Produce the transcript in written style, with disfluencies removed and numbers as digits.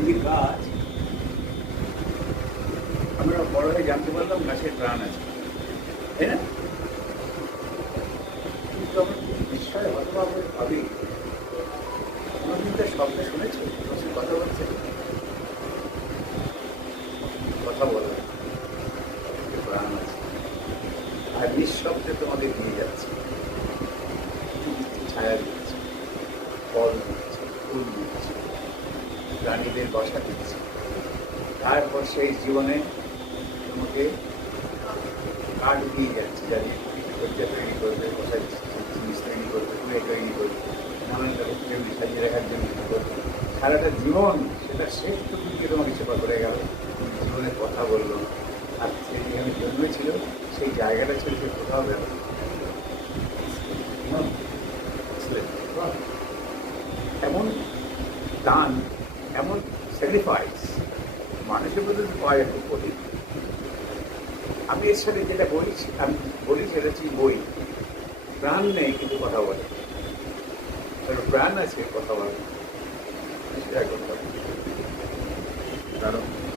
এই যে গাছ, আমরা বড় হয়ে জানতে পারলাম গাছের প্রাণ আছে, তাই না? কিন্তু আমরা খুব বিস্ময় হতবাক হয়ে ভাবি, কোনোদিন তার শব্দ শুনেছো? তোমার সে কথা বলছে, কথা বলে, প্রাণ আছে, আর নিঃশব্দে তোমাদের নিয়ে যাচ্ছে, ছায়া দিচ্ছে, ফল দিচ্ছে, ফুল দিচ্ছে, প্রাণীদের বসা দিচ্ছে। তারপর সেই জীবনে তোমাকে কাঠ দিয়ে যাচ্ছে, যাদের শয্যা তৈরি করবে, বসার জিনিস তৈরি করবে, কুড়ে তৈরি করবে, নানান রকম ফ্যামিলি সাজিয়ে রাখার জন্য করবে। সারাটা জীবন সেটা শেষ টুকুকে তোমাকে সেবা করে গেল, জীবনের কথা বললো, আর সে যেখানে জন্মেছিল সেই জায়গাটা ছিল সে কোথাও গেল। এমন দান, এমন স্যাক্রিফাইস মানুষের মধ্যে পাওয়া যায় খুব কঠিন। আমি এর সাথে যেটা বলি, আমি বলি সেটা হচ্ছে বই, প্রাণ নেই কিন্তু কথা বলে, প্রাণ আছে কথা বলে, সেটা করতে হবে। কারণ